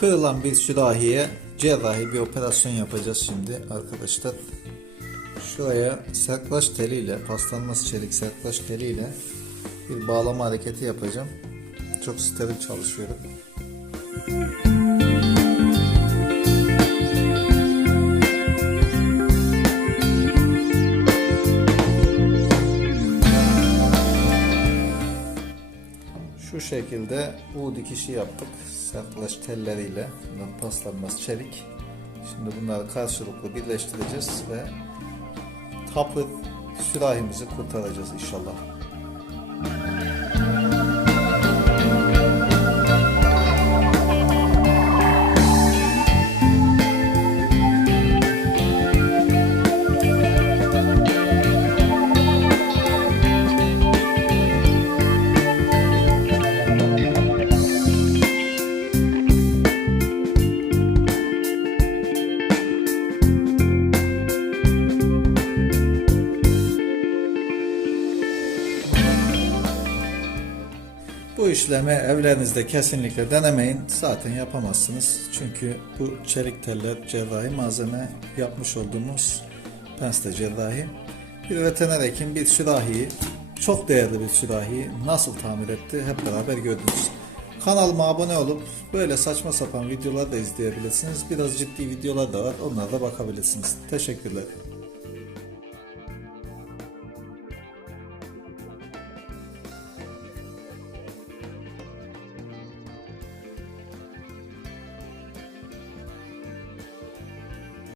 Kırılan bir sürahiye cerrahi bir operasyon yapacağız şimdi arkadaşlar. Şuraya sertlaş teliyle, paslanmaz çelik sertlaş teliyle bir bağlama hareketi yapacağım. Çok steril çalışıyorum. Şu şekilde U dikişi yaptık. Sertlaş telleriyle. Paslanmaz çelik. Şimdi bunları karşılıklı birleştireceğiz ve tapır sürahimizi kurtaracağız inşallah. Bu işlemi evlerinizde kesinlikle denemeyin. Zaten yapamazsınız. Çünkü bu çelik teller cerrahi malzeme yapmış olduğumuz pense cerrahi. Bir veteriner hekim bir sürahiyi, çok değerli bir sürahiyi nasıl tamir etti hep beraber gördünüz. Kanalıma abone olup böyle saçma sapan videolar da izleyebilirsiniz. Biraz ciddi videolar da var. Onlara da bakabilirsiniz. Teşekkürler.